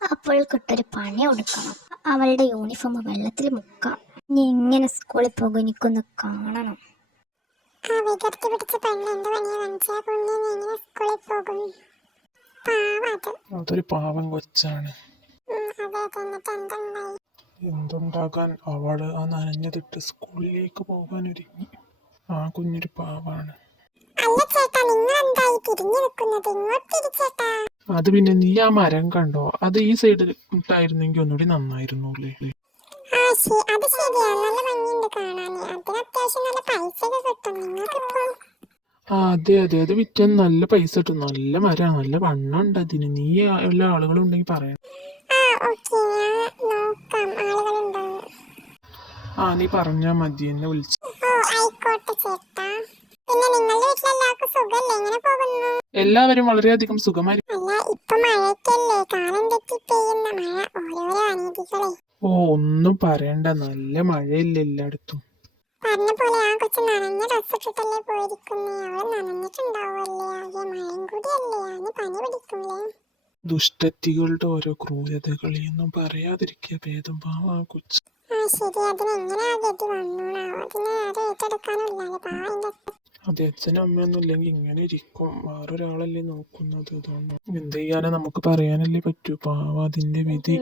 അവൾക്കിട്ടൊരു പണി കൊടുക്കണം. അവളുടെ യൂണിഫോം വെള്ളത്തിൽ മുക്കാം. ഇനി എങ്ങനെ സ്കൂളിൽ പോകും എനിക്കൊന്ന് കാണണം. അതൊരു പാവം കൊച്ചാണ്. എന്തുണ്ടാകാൻ അവള് ആ നനഞ്ഞതിട്ട് സ്കൂളിലേക്ക് പോകാൻ ഒരുങ്ങി. ആ കുഞ്ഞൊരു പാവാണ്. അത് പിന്നെ നീ ആ മരം കണ്ടോ? അത് ഈ സൈഡിൽ ഇട്ടായിരുന്നെങ്കിൽ ഒന്നുകൂടി നന്നായിരുന്നു അല്ലേ? അതെ അതെ, അത് വിറ്റാൻ നല്ല പൈസ കിട്ടും. നല്ല മരമാണ്, നല്ല വണ്ണമുണ്ട് അതിന്. നീ എല്ലാ ആളുകളും ഉണ്ടെങ്കിൽ പറയാം. നീ പറഞ്ഞാ മതി, എന്നെ വിളിച്ചു. എല്ലാവരും വളരെയധികം സുഖമായി. ഒന്നും പറയണ്ട, നല്ല മഴയില്ല എല്ലായിടത്തും. ദുഷ്ടത്തികളുടെ ഓരോ ക്രൂരതകളെയൊന്നും പറയാതിരിക്കുക ഭേദം. പാവാ കൊച്ചു. അതെ, അച്ഛനും അമ്മയൊന്നും ഇല്ലെങ്കിൽ ഇങ്ങനെ ഇരിക്കും. വേറൊരാളല്ലേ നോക്കുന്നത്. അതുകൊണ്ട് എന്ത് ചെയ്യാനാ, നമുക്ക് പറയാനല്ലേ പറ്റൂ. പാവ, അതിന്റെ വിധി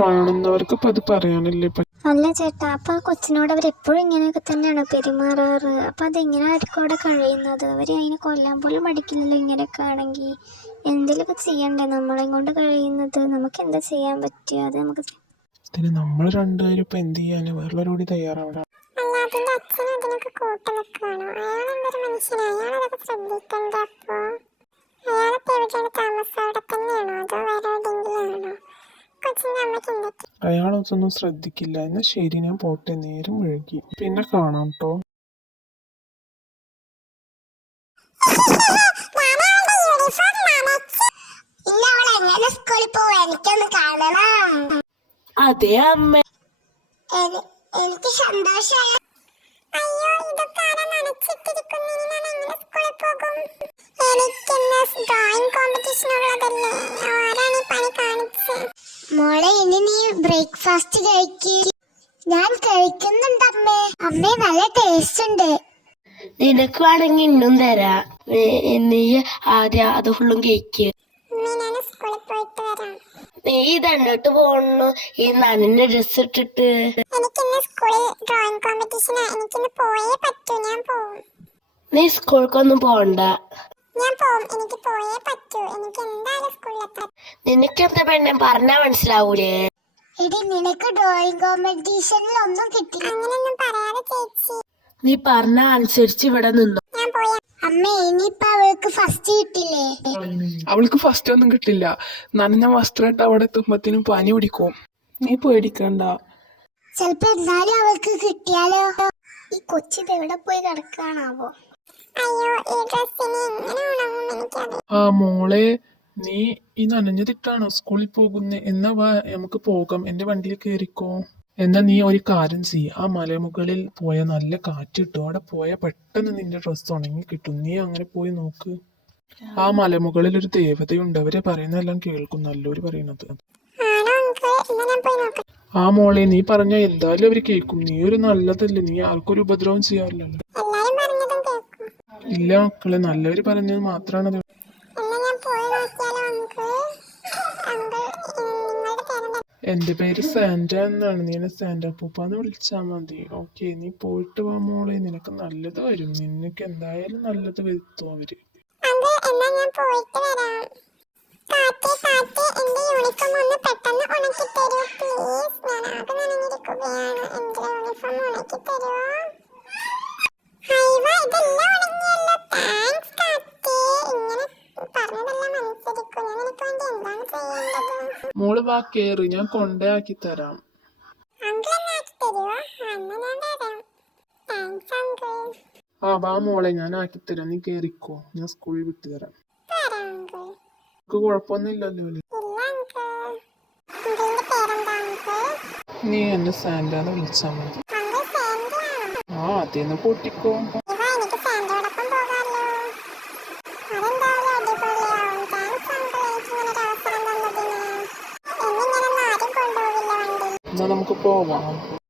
കാണുന്നവർക്ക് അത് പറയാനല്ലേ പറ്റൂ. അല്ല ചേട്ടാ, അപ്പൊ ആ കൊച്ചിനോട് അവരെപ്പോഴും ഇങ്ങനെയൊക്കെ തന്നെയാണോ പെരുമാറാറ്? അപ്പൊ അതെങ്ങനെ ആയിരിക്കും അവിടെ കഴിയുന്നത്? അവര് അതിനെ കൊല്ലാൻ പോലും മടിക്കില്ലല്ലോ ഇങ്ങനെയൊക്കെ ആണെങ്കിൽ. എന്തെങ്കിലുമൊക്കെ ചെയ്യണ്ടേ? നമ്മളെ കൊണ്ട് കഴിയുന്നത് നമുക്ക് എന്താ ചെയ്യാൻ പറ്റുക? അത് നമുക്ക് നമ്മൾ രണ്ടുപേരും ഇപ്പൊ എന്ത് ചെയ്യാന്? വേറൊരുകൂടി തയ്യാറാവണം. അയാളൊന്നും ശ്രദ്ധിക്കില്ല. എന്നാ ശരി, ഞാൻ പോട്ടെ, നേരം വഴുകി. പിന്നെ കാണാം ട്ടോ. അതെ അമ്മ, എനിക്ക് സന്തോഷമായി. മോളെ, ഇനി നീ ബ്രേക്ക്ഫാസ്റ്റ് കഴിക്ക്. ഞാൻ കഴിക്കുന്നുണ്ട് അമ്മേ. അമ്മേ, നല്ല ടേസ്റ്റ് ഉണ്ട്. നിനക്ക് വേണമെങ്കിൽ ഇന്നും തരാ. നീ ആദ്യം അത് ഫുള്ളും കേക്ക്. നീ ഇതെന്നിട്ട് പോണു ഈ നനഞ്ഞ ഡ്രസ് ഇട്ടിട്ട്? നീ സ്കൂൾക്കൊന്നും പോണ്ട. നിനക്കെന്താ പെണ്ണെ പറഞ്ഞാ മനസ്സിലാവൂലേ? എടി, നിനക്ക് ഡ്രോയിങ് കോമ്പറ്റീഷനിൽ ഒന്നും കിട്ടില്ല. നീ പറഞ്ഞ അനുസരിച്ച് ഇവിടെ നിന്നു. അമ്മേ, ഇനിയിപ്പൊ അവൾക്ക് ഫസ്റ്റ് കിട്ടില്ലേ? അവൾക്ക് ഫസ്റ്റ് ഒന്നും കിട്ടില്ല. നനഞ്ഞ വസ്ത്രമായിട്ട് അവിടെ എത്തുമ്പത്തിനും പനി പിടിക്കും. നീ പേടിക്കണ്ട. ചിലപ്പോ എന്നാലും അവൾക്ക് കിട്ടിയാലോ? ഈ കൊച്ചിത് എവിടെ പോയി കിടക്കാണാവോ? മോളെ, നീ ഈ നനഞ്ഞതിട്ടാണോ സ്കൂളിൽ പോകുന്നേ? എന്നാ വാ, നമുക്ക് പോകാം. എന്റെ വണ്ടിയിൽ കയറിക്കോ. എന്നാ നീ ഒരു കാര്യം ചെയ്യ, ആ മലമുകളിൽ പോയ നല്ല കാറ്റ് കിട്ടും. അവിടെ പോയാൽ പെട്ടെന്ന് നിന്റെ ഡ്രസ്സ് ഉണങ്ങി കിട്ടും. നീ അങ്ങനെ പോയി നോക്ക്. ആ മലമുകളിൽ ഒരു ദേവതയുണ്ട്. അവരെ പറയുന്നതെല്ലാം കേൾക്കും, നല്ലൊരു പറയുന്നത്. മോളെ, നീ പറഞ്ഞ എന്തായാലും അവര് കേൾക്കും. നീ ഒരു നല്ലതല്ലേ, നീ ആർക്കൊരു ഉപദ്രവം ചെയ്യാറില്ലല്ലോ. ഇല്ല മക്കളെ, നല്ലവര് പറഞ്ഞത് മാത്രമാണ്. എന്റെ പേര് സാന്റ എന്നാണ്. നീ എന്നെ സാന്റ പൂപ്പാന്ന് വിളിച്ചാ മതി. ഓക്കെ, നീ പോയിട്ട് വാ മോളെ. നിനക്ക് നല്ലത് വരും. നിനക്ക് എന്തായാലും നല്ലത് വരുത്തും അവര്. മോള് വാ, കേറ്, ഞാൻ കൊണ്ടയാക്കി തരാം. വാ മോളെ, ഞാൻ ആക്കിത്തരാം. നീ കേറിക്കോ, ഞാൻ സ്കൂളിൽ വിട്ടു തരാം. കുഴപ്പമൊന്നുമില്ലല്ലോ അല്ലേ? നീ എന്നെ സാന്റാന്ന് വിളിച്ചാ മതി. അതേന്ന് പൊട്ടിക്കോ. എന്നാ നമുക്ക് പോവാം.